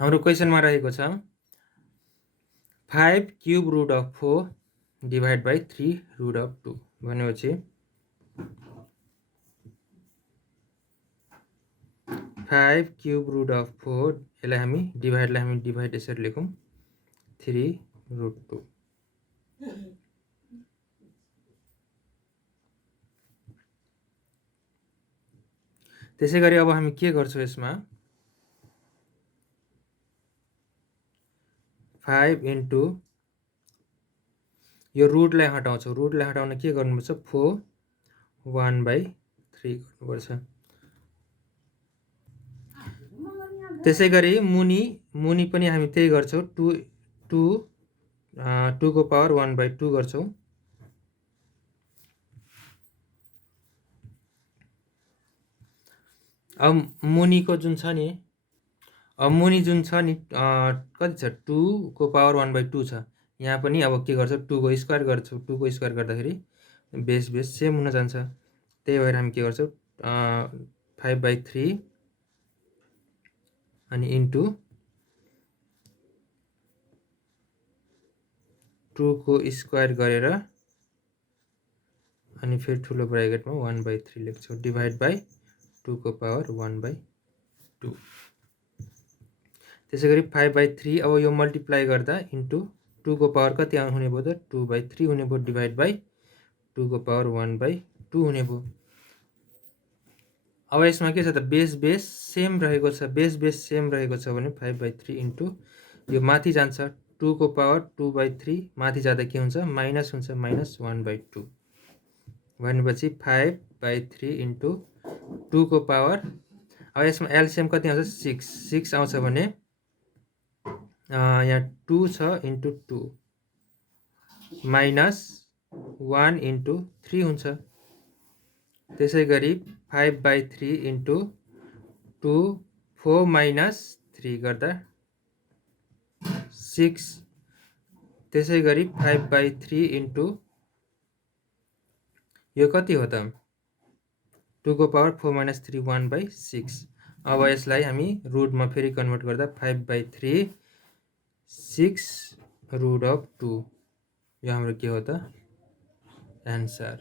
हाम्रो क्वेसनमा रहेको छ 5 cube root of 4 divide by 3 root of 2 भनेपछि 5 क्यूब रूट अफ 4 यसलाई हामी डिभाइड यसरी लेखौँ 3 रूट 2। त्यसै गरी अब हामी के गर्छौँ यसमा 5 इन्टु यो रुटलाई हटाउँछौँ। रुटलाई हटाउन के गर्नुपर्छ 4 1/3 गर्नुपर्छ। त्यसै गरी मुनि पनि हामी त्यही गर्छौँ 2 को पावर 1/2 गर्छौँ। अब मुनिको जुन छ नि कति छ 2 को पावर 1/2 छ। यहाँ पनि अब के गर्छौँ 2 को स्क्वायर गर्छौँ। 2 को स्क्वायर गर्दाखेरि बेस सेम हुन जान्छ। त्यही भएर हामी के गर्छौँ 5/3 अनि इन्टु 2 को स्क्वायर गरेर अनि फेरि ठुलो ब्राकेटमा 1/3 लेख्छौँ डिभाइड बाई 2 को पावर 1/2। त्यसै गरी 5/3 अब यो मल्टिप्लाई गर्दा इन्टु 2 को पावर कति हुने भयो त 2/3 हुने भयो डिभाइड बाई 2 को पावर 1/2 हुने भयो। अब यसमा के छ त बेस सेम रहेको छ। बेस सेम रहेको छ भने 5/3 इन्टु यो माथि जान्छ 2 को पावर 2/3 माथि जाँदा के हुन्छ माइनस हुन्छ -1/2 भनेपछि 5/3 इन्टु 2 को पावर अब यसमा एलसिएम कति आउँछ 6 आउँछ भने यहाँ 2 छ इन्टु 2 -1 इन्टु 3 हुन्छ। त्यसै गरी 5/3 इन्टु 2 4 -3 गर्दा 6। त्यसै गरी 5/3 इन्टु यो कति हो त 2 को पावर 4 - 3 1/6। अब यसलाई हामी रुटमा फेरि कन्भर्ट गर्दा 5/3 6 रूट अफ 2 यो हाम्रो के हो त एन्सर।